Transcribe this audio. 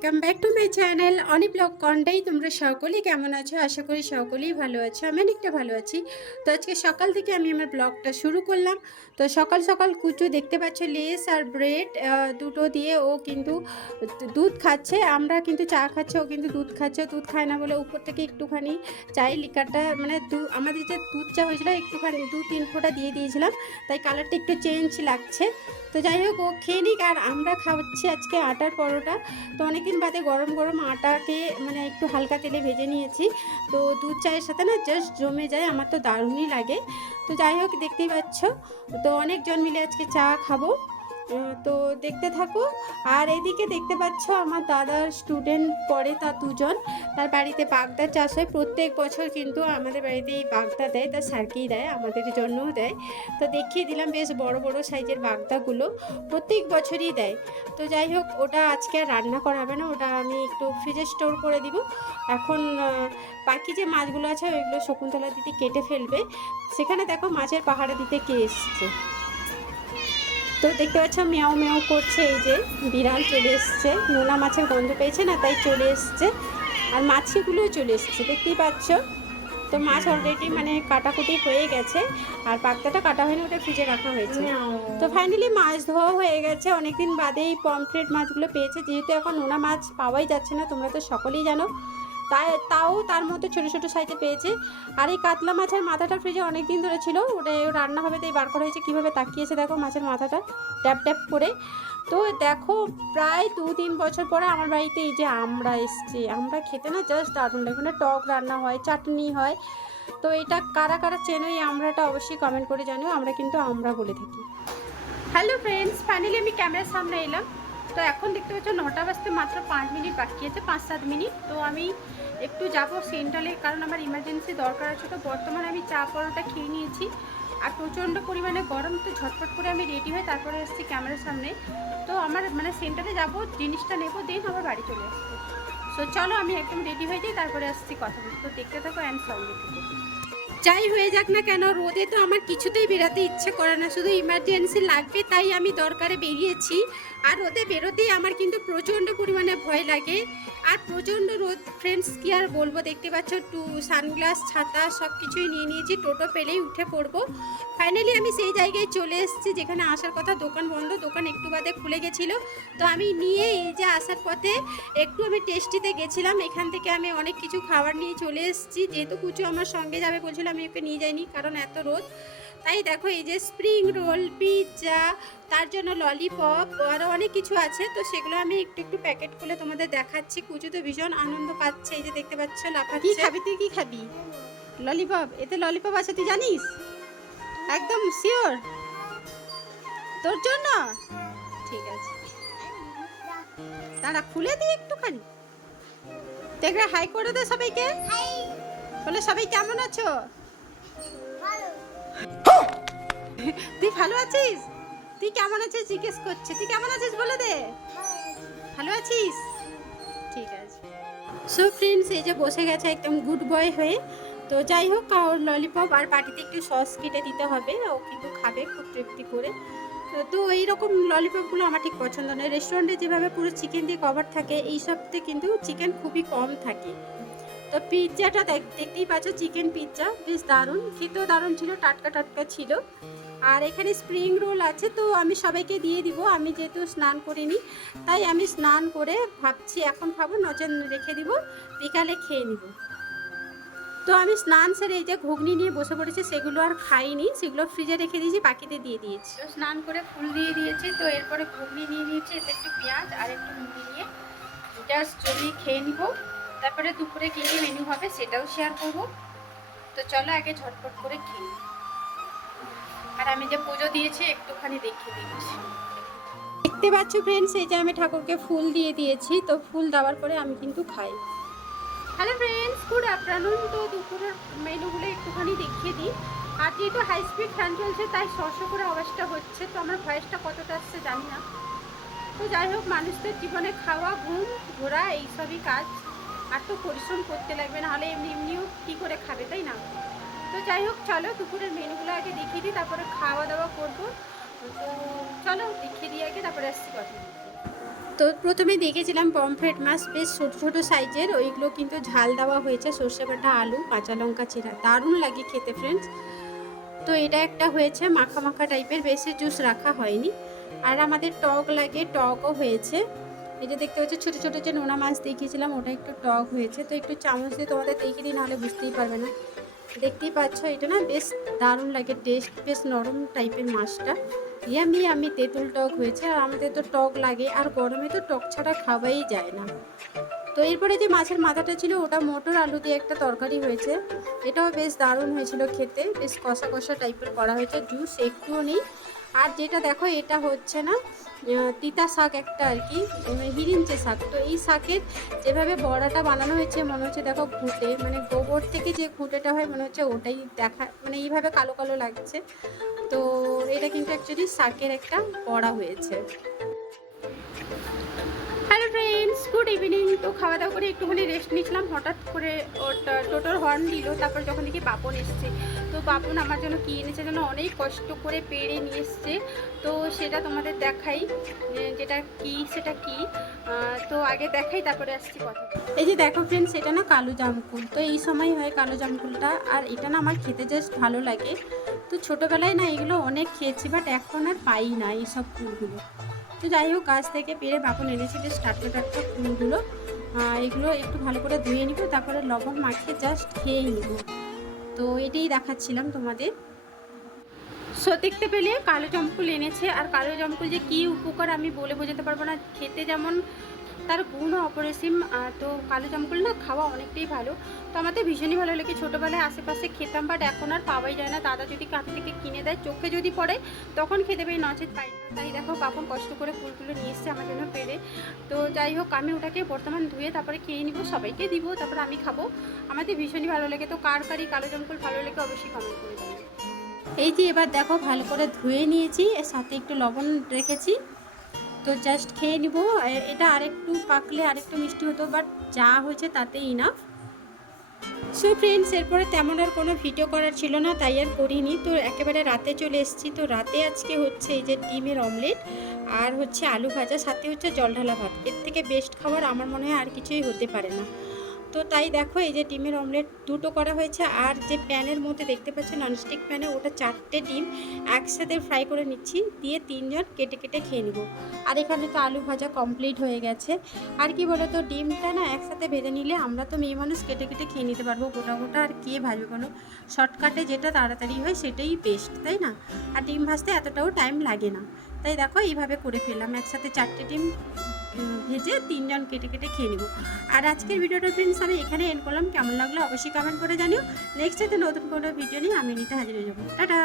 Welcome back to my channel Oni blog কন্টেই। তোমরা সকলেই কেমন আছো? আশা করি সকলেই ভালো আছো। আমি অনেকটা ভালো আছি। তো আজকে সকাল থেকে আমি আমার ব্লগটা শুরু করলাম। তো সকাল সকাল কুচু দেখতে পাচ্ছ লেস আর ব্রেড দুটো দিয়ে ও কিন্তু দুধ খাচ্ছে। আমরা কিন্তু চা খাচ্ছে, ও কিন্তু দুধ খাচ্ছে। দুধ খায় না বলে উপর থেকে একটুখানি চাই লিকারটা মানে আমাদের যে দুধ চা হয়েছিল একটুখানি 2-3 ফোঁটা দিয়ে দিয়েছিলাম, তাই কালারটা একটু চেঞ্জ লাগছে। তো যাই হোক, ও খেয়ে নিক। আর আমরা খাচ্ছি আজকে আটার পরোটা। তো অনেকদিন বাদে গরম গরম আটাকে মানে একটু হালকা তেলে ভেজে নিয়েছি। তো দুধ চায়ের সাথে না জাস্ট জমে যায়, আমার তো দারুণই লাগে। তো যাই হোক, দেখতেই পাচ্ছ, তো অনেকজন মিলে আজকে চা খাবো। তো দেখতে থাকো। আর এদিকে দেখতে পাচ্ছ আমার দাদার স্টুডেন্ট পড়ে, তার দুজন। তার বাড়িতে বাগদা চাষ হয় প্রত্যেক বছর, কিন্তু আমাদের বাড়িতে এই বাগদা দেয়, তার স্যারকেই দেয়, আমাদের জন্যও দেয়। তো দেখিয়ে দিলাম বেশ বড় বড় সাইজের বাগদাগুলো, প্রত্যেক বছরই দেয়। তো যাই হোক, ওটা আজকে আর রান্না করা হবে না, ওটা আমি একটু ফ্রিজে স্টোর করে দিব। এখন বাকি যে মাছগুলো আছে ওইগুলো শকুন্তলা দিদি কেটে ফেলবে। সেখানে দেখো মাছের পাহাড়া দিতে কে এসছে। তো দেখতে পাচ্ছ মেয়াও মেয়াও করছে, এই যে বিড়াল চলে এসছে, নোনা মাছের গন্ধ পেয়েছে না, তাই চলে এসছে। আর মাছিগুলোও চলে এসছে, দেখতেই পাচ্ছ। তো মাছ অলরেডি মানে কাটাকুটি হয়ে গেছে, আর পাক্তাটা কাটা হয়নি, ওটা ফ্রিজে রাখা হয়েছে। তো ফাইনালি মাছ ধোয়া হয়ে গেছে, অনেকদিন বাদে এই পমফ্রেট মাছগুলো পেয়েছে, যেহেতু এখন নোনা মাছ পাওয়াই যাচ্ছে না, তোমরা তো সকলেই জানো। তাও তার মধ্যে ছোটো ছোটো সাইজে পেয়েছে। আর এই কাতলা মাছের মাথাটা ফ্রিজে অনেক দিন ধরে ছিল, ওটা রান্না হবে তাই বার করা হয়েছে। কীভাবে তাকিয়েছে দেখো মাছের মাথাটা ট্যাপ ট্যাপ করে। তো দেখো প্রায় 2-3 বছর পরে আমার বাড়িতে এই যে আমরা এসছে, আমরা খেতে না জাস্ট দারুণ লাগে, মানে টক রান্না হয়, চাটনি হয়। তো এটা কারা কারা চেনো এই আমড়াটা অবশ্যই কমেন্ট করে জানিও, আমরা কিন্তু আমরা বলে থাকি। হ্যালো ফ্রেন্ডস, ফাইনালি আমি ক্যামেরার সামনে এলাম। তো এখন দেখতে পাচ্ছ 9টা বাজতে মাত্র 5 মিনিট বাকি আছে, 5-7 মিনিট। তো আমি একটু যাব সেন্ট্রালে, কারণ আমার ইমার্জেন্সি দরকার আছে। তো বর্তমানে আমি চা পরোটা খেয়ে নিয়েছি, আর প্রচণ্ড পরিমাণে গরম। তো ঝটপট করে আমি রেডি হয়ে তারপরে এসেছি ক্যামেরার সামনে। তো আমার মানে সেন্টারে যাব, জিনিসটা নেবো, দেন আমার বাড়ি চলে আসবো। সো চলো আমি একদম রেডি হয়ে যাই, তারপরে আসছি কথা বলতে। তো দেখতে থাকো অ্যান্ড সঙ্গে থাকো। যাই হয়ে যাক না কেন, রোদে তো আমার কিছুতেই বেরোতে ইচ্ছে করে না, শুধু ইমার্জেন্সি লাগবে তাই আমি দরকারে বেরিয়েছি। আর রোদে বেরোতেই আমার কিন্তু প্রচণ্ড পরিমাণে ভয় লাগে, আর প্রচণ্ড রোদ ফ্রেন্ডস, কী আর বলবো। দেখতে পাচ্ছ সানগ্লাস, ছাতা সব কিছুই নিয়ে নিয়েছি, টোটো পেলেই উঠে পড়বো। ফাইনালি আমি সেই জায়গায় চলে এসেছি যেখানে আসার কথা। দোকান বন্ধ, দোকান একটু বাদে খুলে গেছিলো। তো আমি নিয়ে এই যে আসার পথে একটু আমি টেস্টিতে গেছিলাম, এখান থেকে আমি অনেক কিছু খাবার নিয়ে চলে এসেছি। যেহেতু কুচু আমার সঙ্গে যাবে বলছিল, আমি ওকে নিয়ে যাইনি কারণ এত রোদ। তাই দেখো এই যে স্প্রিং রোল, পিৎজা, তার জন্য ললিপপ, আরও অনেক কিছু আছে। তো সেগুলো আমি একটু একটু প্যাকেট খুলে তোমাদের দেখাচ্ছি। কুচু তো ভীষণ আনন্দ পাচ্ছে, এই যে দেখতে পাচ্ছ লাফাচ্ছে। কি খাবি তুই, কি খাবি? ললিপপ, এতে ললিপপ আছে তুই জানিস? একদম শিওর তোর জন্য? ঠিক আছে, দাঁড়া খুলে দিই একটুখানি। দেখবে হাই করে দে সবাইকে, বলে সবাই কেমন আছো? তুই ভালো আছিস? তুই কেমন আছিস জিজ্ঞেস করছে, তুই কেমন আছিস বলে দে। ভালো আছিস? ঠিক আছে। সো ফ্রেন্ডস, এই যে বসে গেছে একদম গুড বয় হয়ে। তো যাই হোক, ওর ললিপপ আর বাটিতে একটু সস কেটে দিতে হবে, ও কিন্তু খাবে খুব তৃপ্তি করে। তো এইরকম ললিপপগুলো আমার ঠিক পছন্দ নয়। রেস্টুরেন্টে যেভাবে পুরো চিকেন দিয়ে কভার থাকে, এই সবতে কিন্তু চিকেন খুবই কম থাকে। তো পিৎজাটা দেখতেই পাচ্ছ, চিকেন পিৎজা বেশ দারুণ, খেতেও দারুণ ছিল, টাটকা টাটকা ছিল। আর এখানে স্প্রিং রোল আছে, তো আমি সবাইকে দিয়ে দিব। আমি যেহেতু স্নান করিনি, তাই আমি স্নান করে ভাবছি এখন খাবো, নচেন রেখে দিব, বিকালে খেয়ে নিব। তো আমি স্নান সেরে এই যে ঘুগনি নিয়ে বসে পড়েছি, সেগুলো আর খাইনি, সেগুলো ফ্রিজে রেখে দিয়েছি, বাকিতে দিয়ে দিয়েছি। তো স্নান করে ফুল দিয়ে দিয়েছি। তো এরপরে ঘুগনি নিয়ে নিয়েছি, এতে একটু পেঁয়াজ আর একটু মুড়ি নিয়ে জাস্ট জমিয়ে খেয়ে নিব। তারপরে দুপুরে কী কী মেনু হবে সেটাও শেয়ার করব। তো চলো আগে ঝটপট করে খেয়ে। আর আমি যে পুজো দিয়েছি একটুখানি দেখিয়ে দিচ্ছি। দেখতে পাচ্ছ ফ্রেন্ডস, এই যে আমি ঠাকুরকে ফুল দিয়ে দিয়েছি। তো ফুল দেওয়ার পরে আমি কিন্তু খাই। Hello friends, good afternoon. তো দুপুরের মেনুগুলো একটুখানি দেখিয়ে দিই। আর যেহেতু হাই স্পিড ফ্যান চলছে, তাই শস্য করে আওয়াজটা হচ্ছে। তো আমার ভয়েসটা কতটা আসছে জানি না। তো যাই হোক, মানুষদের জীবনে খাওয়া, ঘুম, ঘোরা এইসবই কাজ। আর তো পরিশ্রম করতে লাগবে, না হলে এমনি এমনিও কী করে খাবে, তাই না? তো যাই হোক, চলো দুপুরের মেনুগুলো আগে দেখিয়ে দিই, তারপরে খাওয়া দাওয়া করবো। তো চলো দেখিয়ে দিই আগে, তারপরে আসছি কথা বলতে। তো প্রথমে দেখেছিলাম পমফ্রেট মাছ, বেশ ছোটো ছোটো সাইজের, ওইগুলো কিন্তু ঝাল দেওয়া হয়েছে, সর্ষে বাটা, আলু, কাঁচা লঙ্কা চিরা, দারুণ লাগে খেতে ফ্রেন্ডস। তো এটা একটা হয়েছে মাখা মাখা টাইপের, বেশি জুস রাখা হয়নি। আর আমাদের টক লাগে, টকও হয়েছে। এই যে দেখতে পাচ্ছি ছোটো ছোটো যে নোনা মাছ দেখিয়েছিলাম, ওটা একটু টক হয়েছে। তো একটু চামচ দিয়ে তোমাদের দেখিয়ে দিই, নাহলে বুঝতেই পারবে না। দেখতেই পাচ্ছ, এটা না বেশ দারুণ লাগে টেস্ট, বেশ নরম টাইপের মাছটা। ইয়ামি আমি তেঁতুল টক হয়েছে, আর আমাদের তো টক লাগে, আর গরমে তো টক ছাড়া খাওয়াই যায় না। তো এরপরে যে মাছের মাথাটা ছিল, ওটা মটর আলু দিয়ে একটা তরকারি হয়েছে, এটাও বেশ দারুণ হয়েছিল খেতে, বেশ কষা কষা টাইপের করা হয়েছে, জুস একটুও নেই। আর যেটা দেখো, এটা হচ্ছে না তিতা শাক একটা আর কি, হিরিঞ্চে শাক। তো এই শাকের যেভাবে বড়াটা বানানো হয়েছে, মনে হচ্ছে দেখো ঘুঁটে, মানে গোবর থেকে যে ঘুঁটেটা হয় মনে হচ্ছে ওটাই দেখা, মানে এইভাবে কালো কালো লাগছে। তো এটা কিন্তু অ্যাকচুয়ালি শাকের একটা বড়া হয়েছে। Hello friends, good evening. তো খাওয়া দাওয়া করে একটুখানি রেস্ট নিয়েছিলাম, হঠাৎ করে ওটা টোটোর হর্ন দিল। তারপর যখন দেখি বাপন এসছে, তো বাপন আমার জন্য কী এনেছে যেন, অনেক কষ্ট করে পেড়ে নিয়ে এসছে। তো সেটা তোমাদের দেখাই, যেটা কি সেটা কি। তো আগে দেখাই, তারপরে আসছি কথা। এই যে দেখো ফ্রেন্ডস, এটা না কালো জামকুল। তো এই সময় হয় কালো জামকুলটা, আর এটা না আমার খেতে জাস্ট ভালো লাগে। তো ছোটোবেলায় না এগুলো অনেক খেয়েছি, বাট এখন আর পাই না এইসব ফুলগুলো। তো যাই হোক, গাছ থেকে পেরে বাপন এনেছে বেশ টাটকা টাটকা ফুলগুলো। এগুলো একটু ভালো করে ধুয়ে নিব, তারপরে লবণ মাখিয়ে জাস্ট খেয়ে নিব। তো এটাই দেখাচ্ছিলাম তোমাদের। সো দেখতে পেলে কালো জামফুল এনেছে, আর কালো জামফুল যে কী উপকার আমি বলে বোঝাতে পারবো না। খেতে যেমন, তার গুণও অপরিসীম। তো কালো জামফুল না খাওয়া অনেকটাই ভালো। তো আমাদের ভীষণই ভালো লাগে, ছোটোবেলায় আশেপাশে খেতাম, বাট এখন আর পাওয়াই যায় না। দাদা যদি কাছ থেকে কিনে দেয়, চোখে যদি পড়ে তখন খেতে পাই, নচেত পাই না। তাই দেখো বাপন কষ্ট করে ফুলগুলো নিয়ে এসছে আমার জন্য পেরে। তো যাই হোক, আমি ওটাকে বর্তমান ধুয়ে তারপরে খেয়ে নিব, সবাইকে দিব, তারপরে আমি খাবো। আমাদের ভীষণই ভালো লাগে। তো কার কারই কালো জামফুল ভালো লাগে অবশ্যই কমেন্ট করে দেবেন। এই যে এবার দেখো ভালো করে ধুয়ে নিয়েছি, এর সাথে একটু লবণ রেখেছি। তো জাস্ট খেয়ে নিব। এটা আরেকটু পাকলে আরেকটু মিষ্টি হতো, বাট যা হয়েছে তাতেই ইনাফ। সো ফ্রেন্ডস, এরপরে তেমন আর কোনো ভিডিও করার ছিল না, তাই আর করিনি। তো একেবারে রাতে চলে এসেছি। তো রাতে আজকে হচ্ছে এই যে ডিমের অমলেট, আর হচ্ছে আলু ভাজা, সাথে হচ্ছে জল ঢালা ভাত। এর থেকে বেস্ট খাবার আমার মনে হয় আর কিছুই হতে পারে না। তো তাই দেখো, এই যে ডিমের অমলেট দুটো করা হয়েছে, আর যে প্যানের মধ্যে দেখতে পাচ্ছেন ননস্টিক প্যানে, ওটা 4টে ডিম একসাথে ফ্রাই করে নিচ্ছি, দিয়ে 3জন কেটে কেটে খেয়ে নেব। আর এখানে তো আলু ভাজা কমপ্লিট হয়ে গেছে। আর কি বলো তো, ডিমটা না একসাথে ভেজে নিলে আমরা তো মেয়ে মানুষ কেটে কেটে খেয়ে নিতে পারবো গোটা গোটা, আর কে ভাজবে বলো। শর্টকাটে যেটা তাড়াতাড়ি হয় সেটাই বেস্ট, তাই না? আর ডিম ভাজতে এতটাও টাইম লাগে না। তাই দেখো এইভাবে করে ফেললাম, একসাথে 4টে ডিম ভেজে 3জন কেটে কেটে খেয়ে নেব। আর আজকের ভিডিওটা ফ্রেন্ডস আমি এখানে এন্ড করলাম। কেমন লাগলো অবশ্যই কমেন্ট করে জানিও। নেক্সট ডেতে নতুন কোনো ভিডিও নিয়ে আমি নিতে হাজির হয়ে যাবো। টাটা।